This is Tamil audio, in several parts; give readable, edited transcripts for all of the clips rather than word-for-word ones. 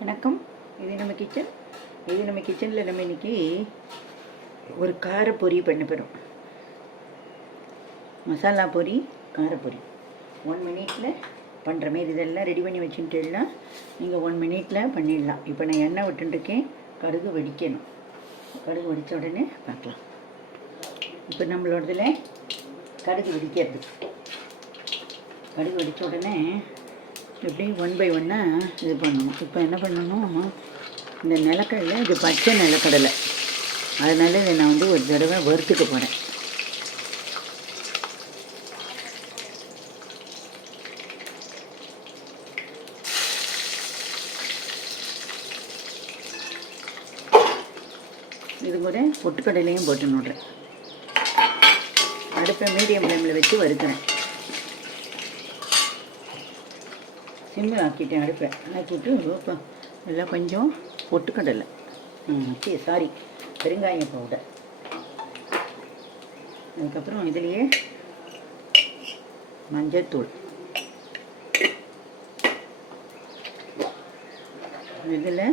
வணக்கம். இது நம்ம கிச்சன். நம்ம கிச்சனில் நம்ம இன்றைக்கி ஒரு காரப்பொரி பண்ண போகிறோம். மசாலா பொரி, காரப்பொரி 1 மினிட்டில் பண்ணுற மாரி. இதெல்லாம் ரெடி பண்ணி வச்சுட்டுலாம் நீங்கள் 1 மினிட்டில் பண்ணிடலாம். இப்போ நான் எண்ணெய் விட்டுருக்கேன். கடுகு வெடிக்கணும். கடுகு வெடித்த உடனே பார்க்கலாம். இப்போ நம்மளோடதில் கடுகு வெடிக்கிறது. கடுகு வெடித்த உடனே எப்படி 1 பை 1 இது பண்ணணும். இப்போ என்ன பண்ணணும், இந்த நிலக்கடலை இது பச்சை நிலக்கடலை, அதனால் இதை நான் ஒரு தடவை வறுத்துக்க போகிறேன். இது கூட பொட்டுக்கடலையும் போட்டு நோடுறேன். அடுப்பை மீடியம் ஃப்ளேமில் வச்சு வறுக்கிறேன். சிம்மில் ஆக்கிட்டேன். அடுப்பை ஆக்கிட்டு இப்போ எல்லாம் கொஞ்சம் பொட்டுக்கடலை, பெருங்காய பவுடர், அதுக்கப்புறம் இதுலேயே மஞ்சத்தூள், இதில்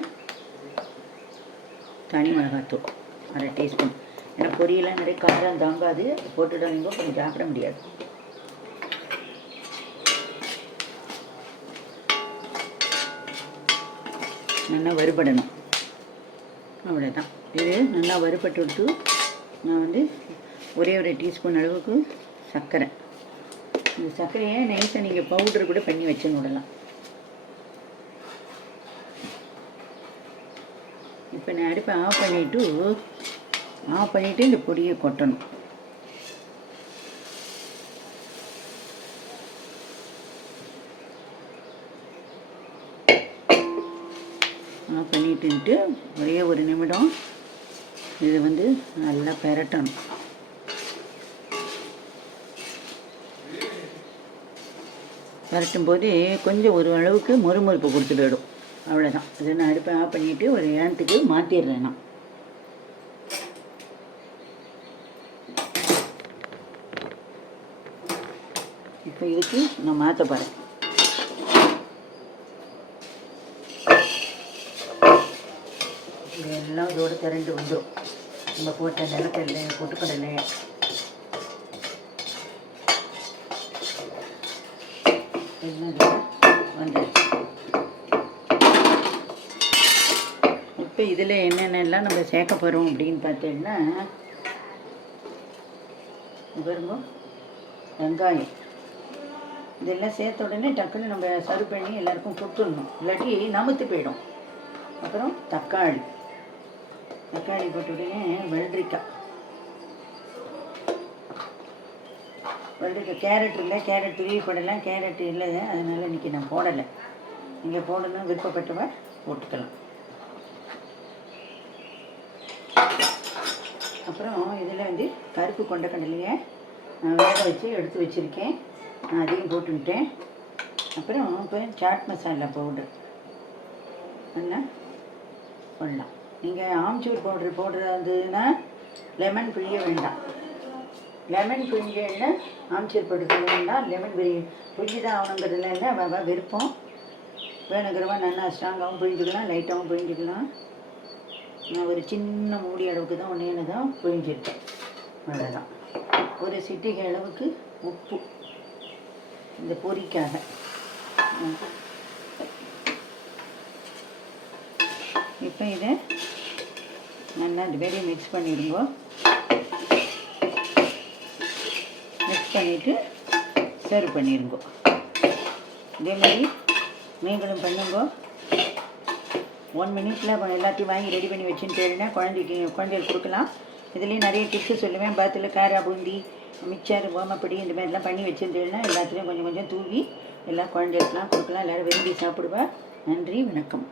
தனி மிளகாத்தூள் 1/2 டீஸ்பூன். ஏன்னா பொரியெல்லாம் நிறைய காரம் தாங்காது, போட்டுட்டாங்க கொஞ்சம் சாப்பிட முடியாது. நல்லா வறுபடணும், அவ்வளோதான். இது நல்லா வறுபட்டு விட்டு நான் ஒரே ஒரு டீஸ்பூன் அளவுக்கு சர்க்கரை, இந்த சர்க்கரையை நைஸாக நீங்கள் பவுடர் கூட பண்ணி வச்சு விடலாம். இப்போ நான் அடுப்பை ஆஃப் பண்ணிவிட்டு இந்த பொடியை கொட்டணும். ஆஃப் பண்ணிட்டுன்ட்டு ஒரே ஒரு நிமிடம் இது நல்லா பெரட்டணும். பெரட்டும் போது கொஞ்சம் ஒரு அளவுக்கு மொறுமொறுப்பு கொடுத்துடும். அவ்வளோதான். இதை நான் அடுப்பை ஆஃப் பண்ணிவிட்டு ஒரு இடத்துக்கு மாற்றிடுறேன். நான் இப்போ இதுக்கு நான் மாற்ற போகிறேன். எல்லாம் இதோடு திரண்டு வந்துடும். நம்ம போட்ட நிலக்கடலை, பொட்டுக்கடலை, எல்லாம் வந்துடுச்சு. இப்போ இதில் என்னென்னலாம் நம்ம சேர்க்க போகிறோம் அப்படின்னு பார்த்தீங்கன்னா, பாருங்க, வெங்காயம் இதெல்லாம் சேர்த்த உடனே டக்குன்னு நம்ம சர்வ் பண்ணி எல்லாருக்கும் கொடுத்துடணும், இல்லாட்டி நமுத்து போயிடும். அப்புறம் தக்காளி போட்ட உடனே வெள்ளரிக்காய், கேரட் இல்லை, கேரட் துருவி போடலாம். கேரட் இல்லை, அதனால் இன்றைக்கி நான் போடலை. நீங்கள் போடணும் விருப்பப்பட்டவ போட்டுக்கலாம். அப்புறம் இதில் கருப்பு கொண்டக்கடலையை நான் வேக வச்சு எடுத்து வச்சுருக்கேன். நான் அதையும் போட்டுவிட்டேன். அப்புறம் இப்போ சாட் மசாலா பவுடர் என்ன பண்ணலாம். நீங்கள் ஆம்ச்சூர் பவுடர் போடுறதுன்னா லெமன் பிழிய வேண்டாம். லெமன் பிழிஞ்சேன்னா ஆம்ச்சூர் பவுடர் வேண்டாம். லெமன் பிழிஞ்சு தான் ஆகணுங்கிறதுல இல்லை, விருப்பம். வேணுங்கிறவா நல்லா ஸ்ட்ராங்காகவும் பிழிஞ்சிக்கலாம், லைட்டாகவும் பிழிஞ்சிக்கலாம். நான் ஒரு சின்ன மூடி அளவுக்கு தான் ஒன்று தான் பிழிஞ்சிருக்கேன். அவ்வளோதான். ஒரு சிட்டிகை அளவுக்கு உப்பு இந்த பொரிக்காக. இப்போ இதை நல்லா வெளியே மிக்ஸ் பண்ணிடுங்க. மிக்ஸ் பண்ணிவிட்டு சர்வ் பண்ணிடுங்க. இதேமாதிரி நீங்களும் பண்ணுங்க. 1 மினிட்டில் எல்லாத்தையும் வாங்கி ரெடி பண்ணி வச்சுன்னு குழந்தைகளுக்கு கொடுக்கலாம். இதுலேயும் நிறைய டிப்ஸு சொல்லுவேன். பாத்தில் காரா பூந்தி, மிக்சர், ஓமப்பொடி இந்த மாதிரிலாம் பண்ணி வச்சுருந்தேன்னா எல்லாத்துலேயும் கொஞ்சம் கொஞ்சம் தூவி எல்லா குழந்தைகளுக்கெலாம் கொடுக்கலாம். எல்லோரும் விரும்பி சாப்பிடுவா. நன்றி, வணக்கம்.